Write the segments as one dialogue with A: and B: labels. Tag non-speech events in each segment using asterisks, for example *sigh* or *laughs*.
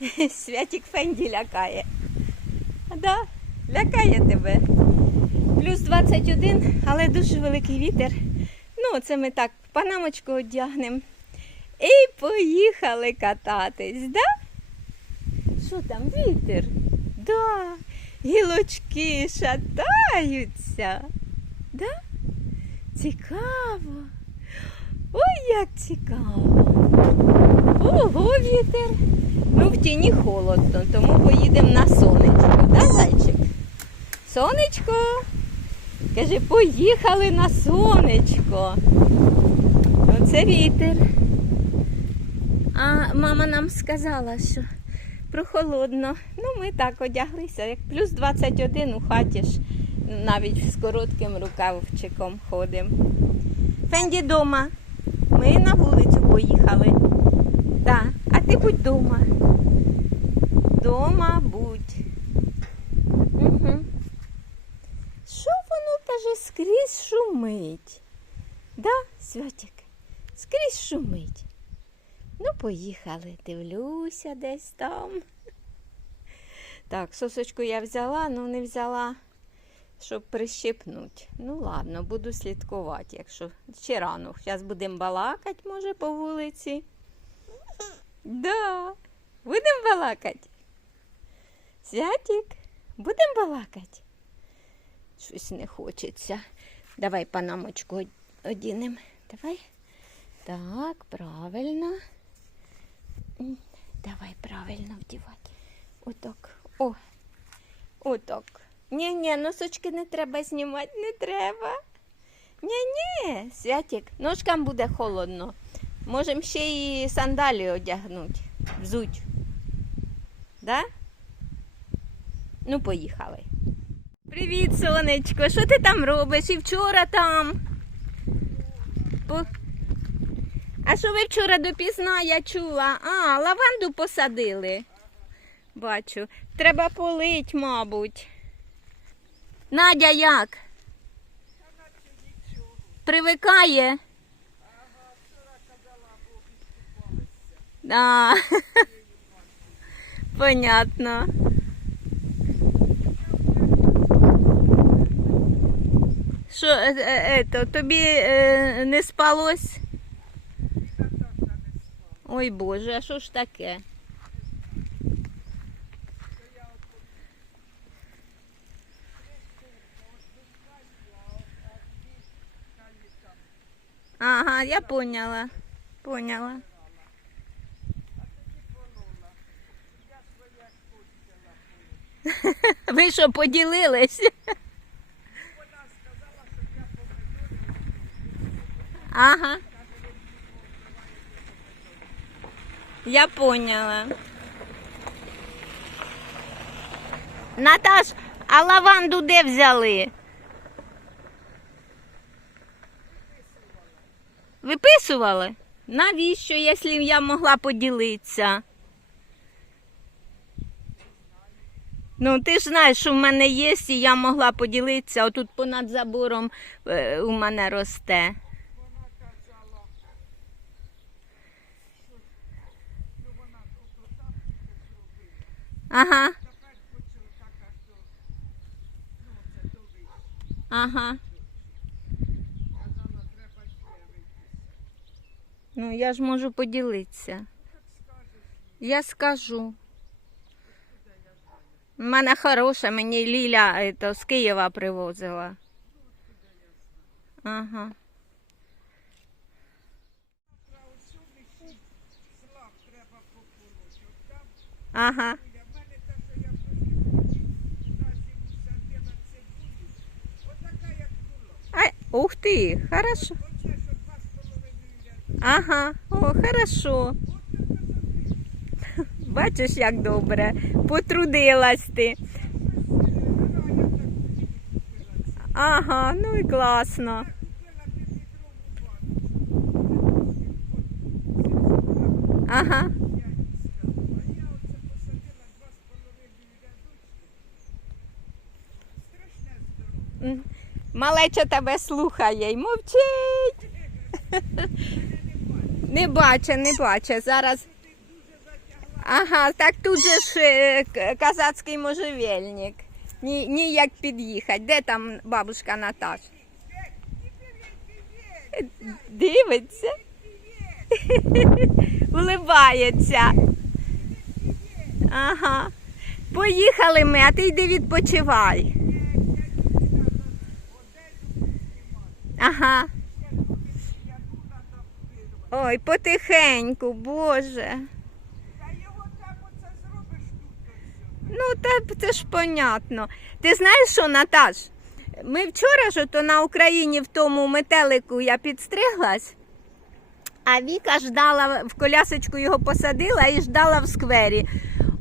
A: *laughs* Святік Фенді лякає. Да, лякає тебе. Плюс 21, але дуже великий вітер. Ну, це ми так панамочку одягнемо. І поїхали кататись, да? Що там, вітер? Да. Гілочки шатаються. Да? Цікаво. Ой, як цікаво. Ого, вітер. Ну, в тіні холодно, тому поїдемо на сонечко, да, зайчик? Сонечко. Каже, поїхали на сонечко. Оце вітер. А мама нам сказала, що прохолодно. Ну, ми так одяглися, як плюс 21 у хаті ж навіть з коротким рукавчиком ходимо. Фенді дома. Ми на вулицю поїхали. Так, а ти будь дома. Дома будь. Угу. Що воно каже, скрізь шумить? Да, Святик? Скрізь шумить. Ну, поїхали, дивлюся десь там. Так, сосочку я взяла, ну не взяла, щоб прищипнути. Ну ладно, буду слідкувати, якщо ще рано. Зараз будемо балакати, може, по вулиці. Да, будемо балакати. Святик, будемо балакати. Щось не хочеться. Давай панамочку од- одінемо. Давай. Так, правильно. Давай правильно вдівати. Отак. О. Отак. Ні, ні, носочки не треба знімати, не треба. Ні, ні, Святик, ножкам буде холодно. Можемо ще і сандалі одягнути, взуть. Да? Ну, поїхали. Привіт, сонечко. Що ти там робиш? І вчора там. По... А що ви вчора допізна, я чула? А, лаванду посадили. Бачу. Треба полить, мабуть. Надя як? Привикає? А, *laughs* понятно. Що, е, е, ето, тобі е, не спалось? Ой Боже, а що ж таке? Ага, я поняла. Поняла. *laughs* Ви що, поділились? Ага. Я поняла. Наташ, а лаванду де взяли? Виписували? Навіщо, якщо я могла поділитися? Ну, ти ж знаєш, що в мене є, і я могла поділитися. Отут понад забором е, у мене росте. Ага. Ага. Ну, я ж можу поділитися. Я скажу. У мене хороша, мені Ліля ето, з Києва привозила. Ага. Ага. Ай, ух ти, хорошо. Ага, о, хорошо. Бачиш, як добре. Потрудилась ти. Ага, ну і класно. Ага. Малеча тебе слухає й мовчить. *laughs* Не баче, не баче. Зараз. Ага, так тут же ж е, казацький можжевельник. Ні, ніяк під'їхати. Де там бабушка Наташа? Дивиться. Улибається. Ага. Поїхали ми, а ти йди відпочивай. Ага. Ой, потихеньку, Боже.
B: Та його так оце зробиш тут. ось.
A: Ну, та це ж понятно. Ти знаєш що, Наташ? Ми вчора ж то на Україні в тому метелику я підстриглась, а Віка ждала в колясочку його посадила і ждала в сквері.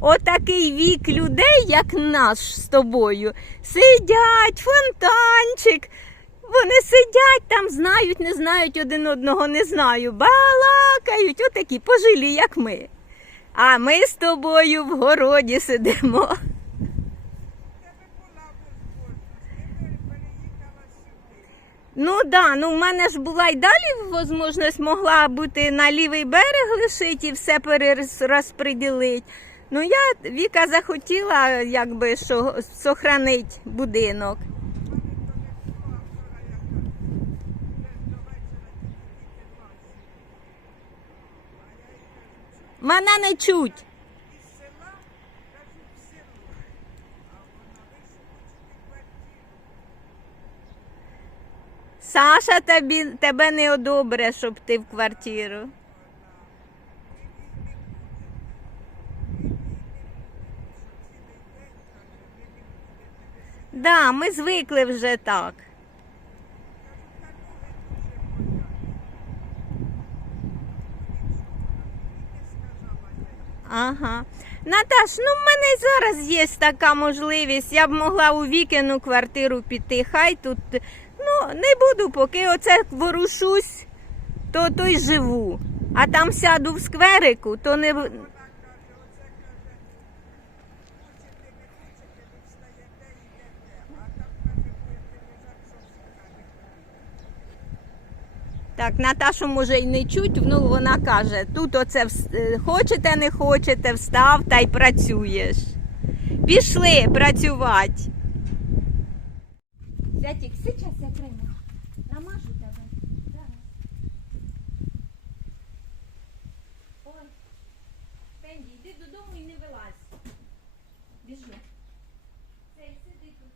A: Отакий вік людей, як наш з тобою, сидять, фонтанчик. Вони сидять там, знають, не знають один одного, не знаю, балакають, отакі пожилі, як ми. А ми з тобою в городі сидимо. Ну да, ну в мене ж була й далі можливість могла бути на лівий берег лишити і все перерозподілити. Ну я Віка захотіла, якби що сохранити будинок.
B: Мене то не
A: Мене не
B: була вчора, як десь до вечора тільки піднімався.
A: чуть.
B: Із села, кажу, в село. А вона вийшла в квартиру.
A: Саша тобі, тебе не одобре, щоб ти в квартиру. Да, ми звикли вже так. Ага. Наташ, ну в мене зараз є така можливість. Я б могла у вікену квартиру піти. Хай тут. Ну, не буду, поки оце ворушусь, то, то й живу. А там сяду в скверику, то не. в-
B: Вона каже, оце каже, хочете, не хочете, ви встаєте і йдете, а там каже, будете лежати, що скаже.
A: Так, Наташу може й не чуть, ну вона каже, тут оце е, хочете, не хочете, встав та й працюєш. Пішли працювати. Святик, зараз я прийму. Намажу тебе. Зараз. Ой. Пенді, йди додому і не вилазь. Біжи. Цей, сиди тут.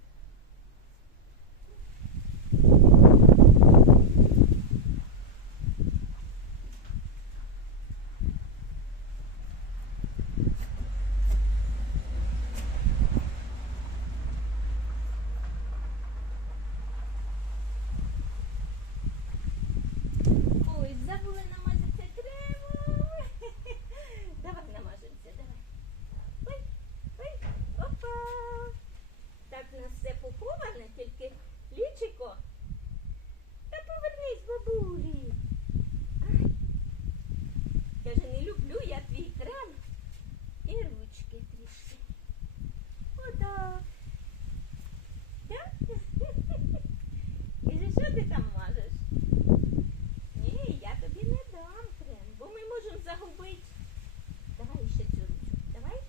A: Ой, забули намазатися кремом. Давай намажемося, давай. Ой, ой, опа. Так у нас все поховане, тільки лічико. Та повернись, бабулі. Ай. Каже, не люблю я твій крем. І ручки трішки. Отак. Так? Каже, що ти там мажеш? Ні, я тобі не дам крем, бо ми можемо загубити. Давай ще цю руку. Давай.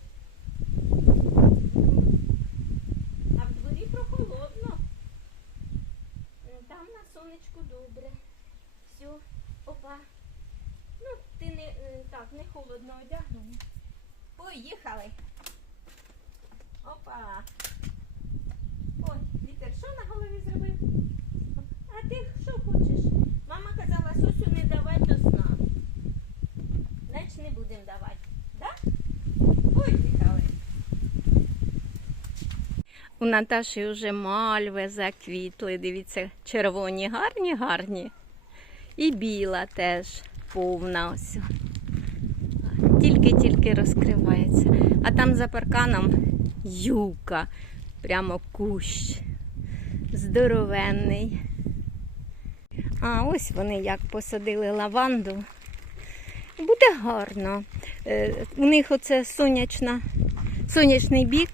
A: А в дворі прохолодно. М, Там на сонечку добре. Все, опа. Ну, ти не так, не холодно одягнена. Поїхали. Опа. Ой, вітер, що на голові зробив? А ти що хочеш? Мама казала, Сосю не давай до сна. Значить не будемо давати. Да? Поїхали. У Наташі вже мальви заквітли. Дивіться, червоні гарні, гарні. І біла теж повна ось. Тільки-тільки розкривається. А там за парканом юка. Прямо кущ. Здоровенний. А ось вони як посадили лаванду. Буде гарно. Е, У них оце сонячна, сонячний бік,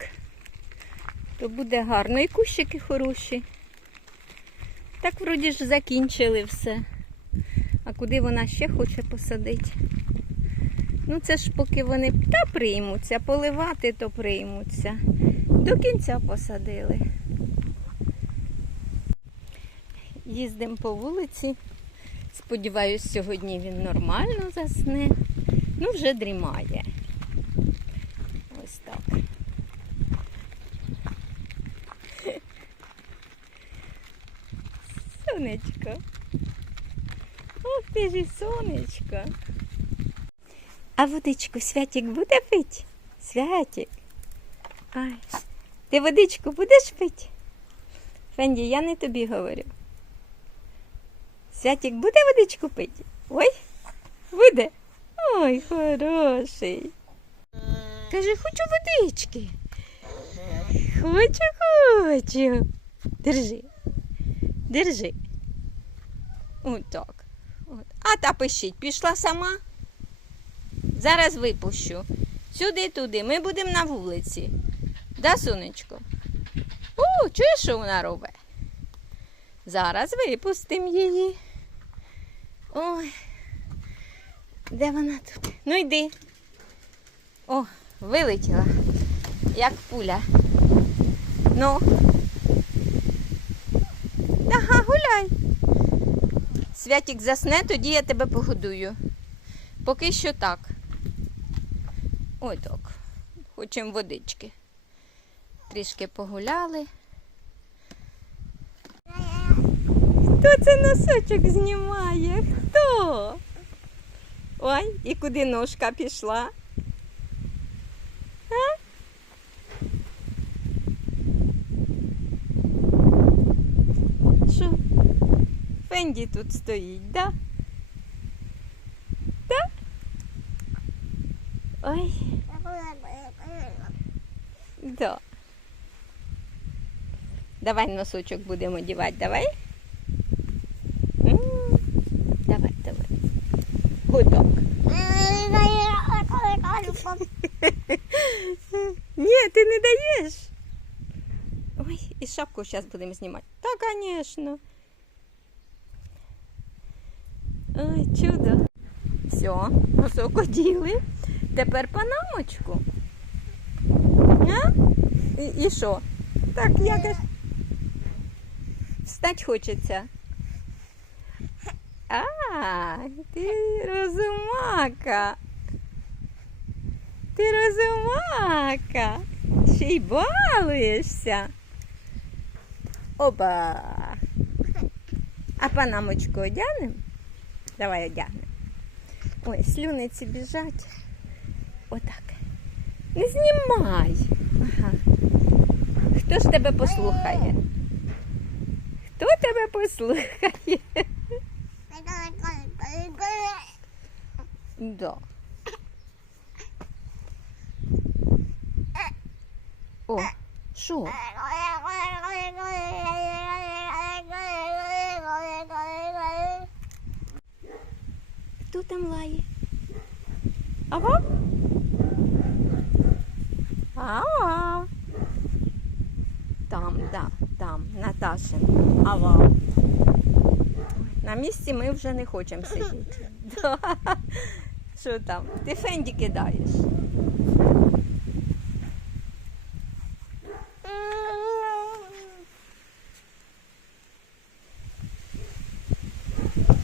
A: то буде гарно. І кущики хороші. Так вроді ж закінчили все. А куди вона ще хоче посадити? Ну це ж поки вони та приймуться, поливати, то приймуться. До кінця посадили. Їздимо по вулиці. Сподіваюсь, сьогодні він нормально засне. Ну, вже дрімає. Ось так. Сонечко. Ох ти ж і сонечко. А водичку Святік буде пить? Святік. Ай. Ти водичку будеш пити? Фенді, я не тобі говорю. Святік буде водичку пити? Ой, буде. Ой, хороший. Каже, хочу водички. Хочу, хочу. Держи. Держи. Отак. От. А та пишіть, пішла сама. Зараз випущу. Сюди туди. Ми будемо на вулиці. Да, сонечко? О, чуєш, що вона робить? Зараз випустимо її. Ой. Де вона тут? Ну йди. О, вилетіла, як пуля. Ну. Ага, гуляй. Святік засне, тоді я тебе погодую. Поки що так. Ой так. Хочемо водички. Трішки погуляли. Хто це носочок знімає? Хто? Ой, і куди ножка пішла? Фенді тут стоїть, да? Да? Ой, да. Давай носочок будемо одягати, давай. М, Давай, давай. Гудок. Ні, ти не даєш. Ой, і шапку зараз будемо знімати. Та, звісно. Ой, чудо. Все, носок оділи. Тепер панамочку. А? І, і що? Так, я теж. Встать хочеться. А, ти розумака. Ти розумака. Ще й балуєшся. Опа. А панамочку одягнемо? Давай одягнемо. Ой, слюниці біжать. Отак. Не знімай. Ага. Хто ж тебе послухає? Хто тебе послухає? Да. О, що? Хто там лає? Ага. Ага. Там, да, там, Наташин. Ава. На місці ми вже не хочемо сидіти. *laughs* Що там? Ти фенді кидаєш?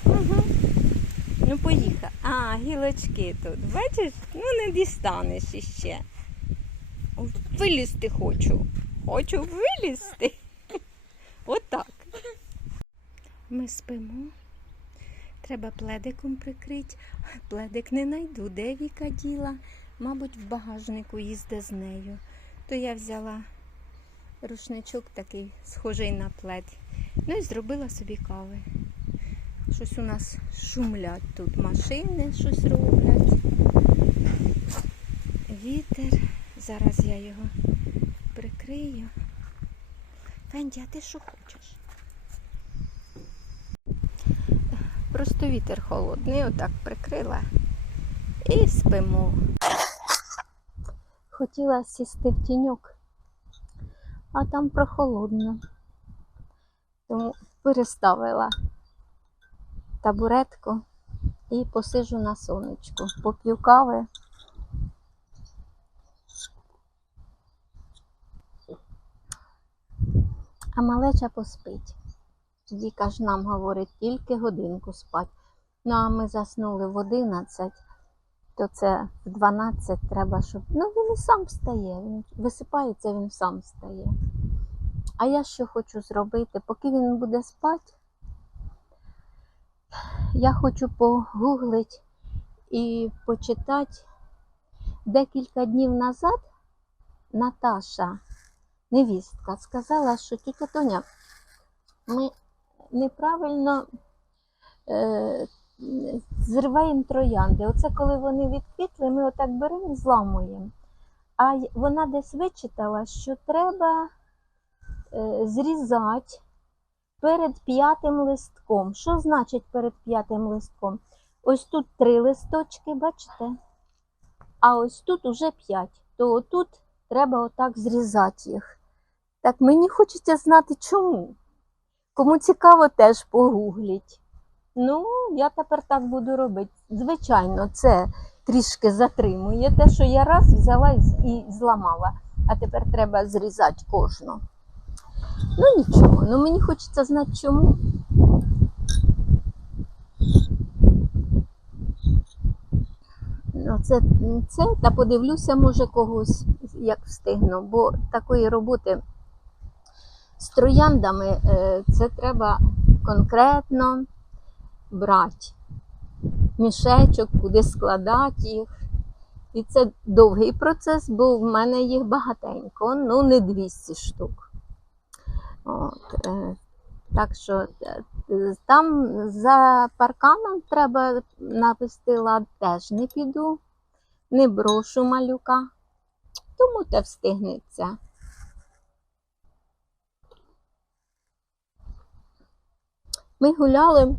A: Угу. Ну, поїхав. А, гілочки тут. Бачиш? Ну не дістанеш іще. Вилізти хочу. Хочу вилізти. *laughs* Отак. Ми спимо. Треба пледиком прикрити. Пледик не найду. Де Віка діла? Мабуть, в багажнику їзде з нею. То я взяла рушничок такий, схожий на плед. Ну і зробила собі кави. Щось у нас шумлять тут машини, щось роблять. Вітер. Зараз я його прикрию. Фенді, а ти що хочеш? Просто вітер холодний, отак прикрила і спимо. Хотіла сісти в тіньок, а там прохолодно. Тому переставила табуретку і посижу на сонечку. Поп'ю кави. А малеча поспить. Віка ж нам говорить, тільки годинку спать. Ну, а ми заснули в 11, то це в 12 треба, щоб. Ну, він і сам встає. Він висипається, він сам встає. А я що хочу зробити? Поки він буде спати, я хочу погуглити і почитати декілька днів назад Наташа, невістка, сказала, що тітя Тоня, ми неправильно е, зриваємо троянди. Оце коли вони відквітли, ми отак беремо і зламуємо. А вона десь вичитала, що треба е, зрізати перед п'ятим листком. Що значить перед п'ятим листком? Ось тут три листочки, бачите? А ось тут уже п'ять. То отут треба отак зрізати їх. Так мені хочеться знати, чому. Кому цікаво, теж погугліть. Ну, я тепер так буду робити. Звичайно, це трішки затримує те, що я раз взяла і зламала, а тепер треба зрізати кожну. Ну нічого, ну мені хочеться знати чому. Ну, це, це та подивлюся, може, когось як встигну, бо такої роботи з трояндами е, це треба конкретно брати мішечок, куди складати їх. І це довгий процес, бо в мене їх багатенько, ну не 200 штук. От, е, так що е, там за парканом треба навести лад, теж не піду, не брошу малюка, тому те встигнеться. Ми гуляли,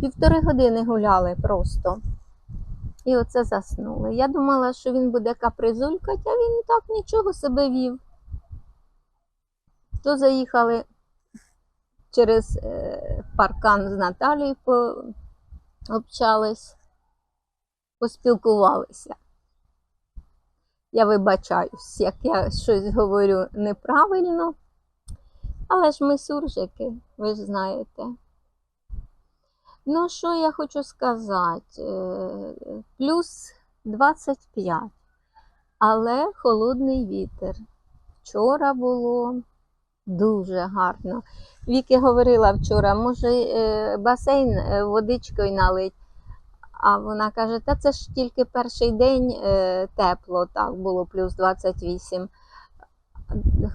A: півтори години гуляли просто. І оце заснули. Я думала, що він буде капризулькати, а він так нічого себе вів. То заїхали через е, паркан з Наталією, пообщались, поспілкувалися. Я вибачаюсь, як я щось говорю неправильно, але ж ми суржики, ви ж знаєте. Ну, що я хочу сказати? Е, Плюс 25, але холодний вітер. Вчора було дуже гарно. Віки говорила вчора, може е, басейн е, водичкою налить. А вона каже, та це ж тільки перший день е, тепло, так було плюс 28.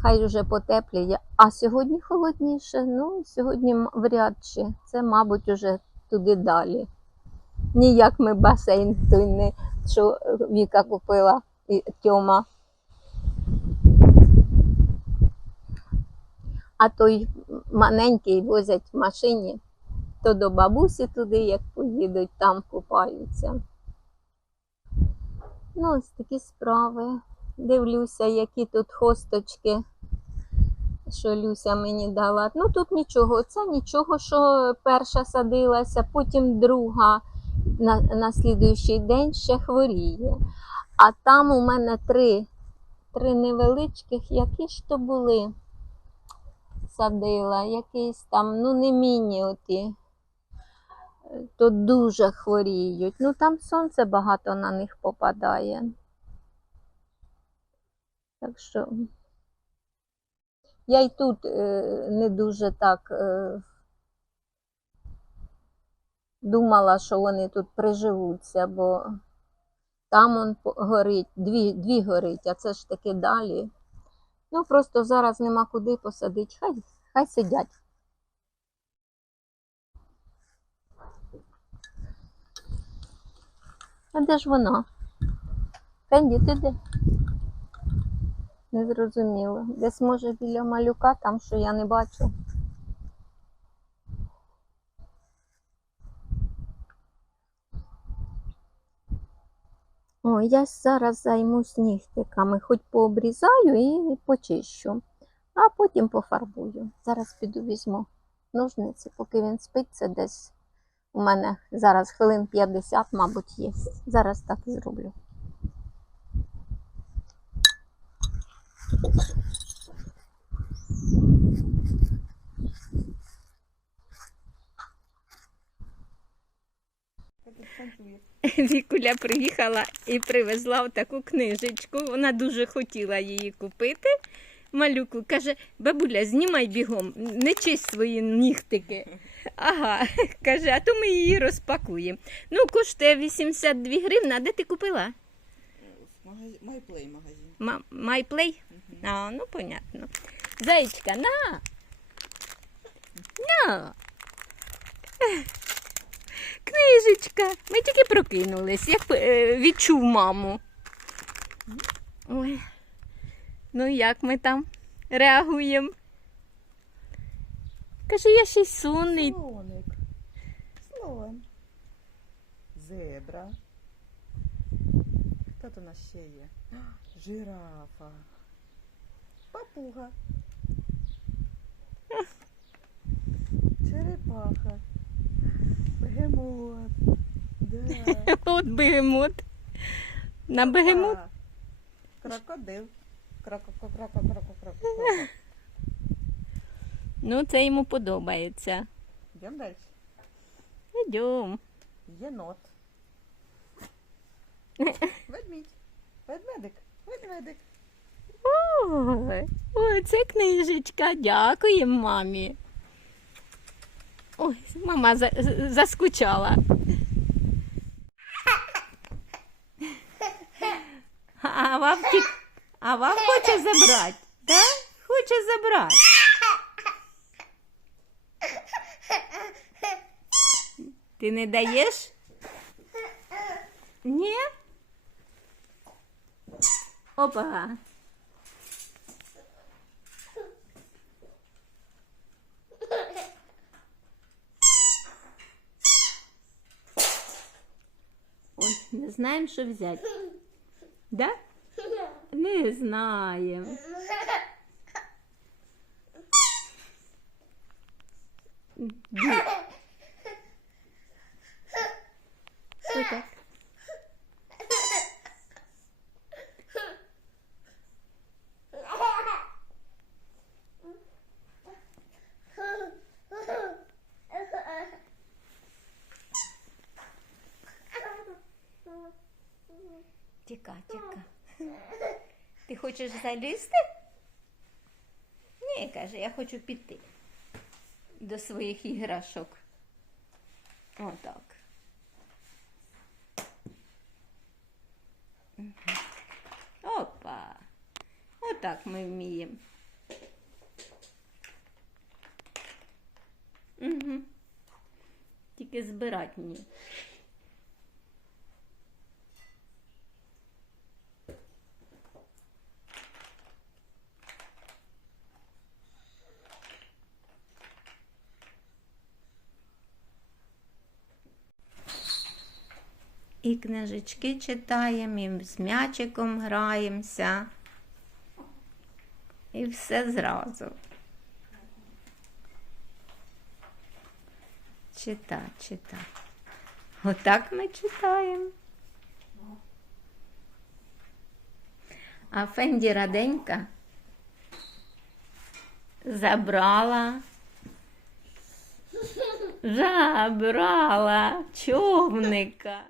A: Хай вже потепліє. А сьогодні холодніше. Ну, сьогодні вряд чи. Це, мабуть, уже туди далі. Ніяк ми басейн той не, що Віка купила і Тьома. А той маленький возять в машині, то до бабусі туди, як поїдуть, там купаються. Ну, ось такі справи. Дивлюся, які тут хосточки, що Люся мені дала. Ну тут нічого, це нічого, що перша садилася, потім друга на, на слідуючий день ще хворіє. А там у мене три, три невеличких, які ж то були садила, якісь там, ну не міні оті, то дуже хворіють. Ну там сонце багато на них попадає. Так що я й тут е, не дуже так е, думала, що вони тут приживуться, бо там он горить, дві, дві горить, а це ж таки далі. Ну, просто зараз нема куди посадити. Хай, хай сидять. А де ж вона? Фенді, ти де? Не зрозуміло. Десь може біля малюка, там що я не бачу. Я зараз займусь нігтиками, хоч пообрізаю і почищу, а потім пофарбую. Зараз піду візьму ножниці, поки він спить, це десь У мене зараз хвилин 50, мабуть, є. Зараз так і зроблю. *laughs* Вікуля приїхала і привезла таку книжечку. Вона дуже хотіла її купити. Малюку каже: бабуля, знімай бігом, не чисть свої нігтики. Ага, *laughs* каже, а то ми її розпакуємо. Ну, коштує 82 гривні. А де ти купила?
B: В магазин, магазин.
A: А, ну понятно. Заєчка, на. На. Книжечка. Ми тільки прокинулись, як е, відчув маму. Ой. Ну як ми там реагуємо? Каже, я ще й сонний.
B: Слоник. Слон. Зебра. Хто то у нас ще є? Жирафа. Папуга. Черепаха. Бегемот. Да. *laughs*
A: От бегемот. На бегемот.
B: А, Крокодил. Кроко, кроко, кроко, кроко, кроко. *laughs*
A: Ну, це йому подобається.
B: Йдемо далі.
A: Йдемо.
B: Єнот. *laughs* Ведмідь. Ведмедик. Ведмедик.
A: Ой, це книжечка. Дякуємо мамі. Ой, мама за, заскучала. А вам, а вам хоче забрати? Да? Хоче забрати. Ти не даєш? Ні? Опа. не знаємо, що взяти. Да? Не знаємо. Ді- Що так? Хочеш залізти? Ні, каже, я хочу піти до своїх іграшок. Отак. Опа. Отак ми вміємо. Угу. Тільки збирати ні. І книжечки читаємо, і з м'ячиком граємося. І все зразу. Читай, читай. Отак ми читаємо. А Фенді Раденька забрала. Забрала човника.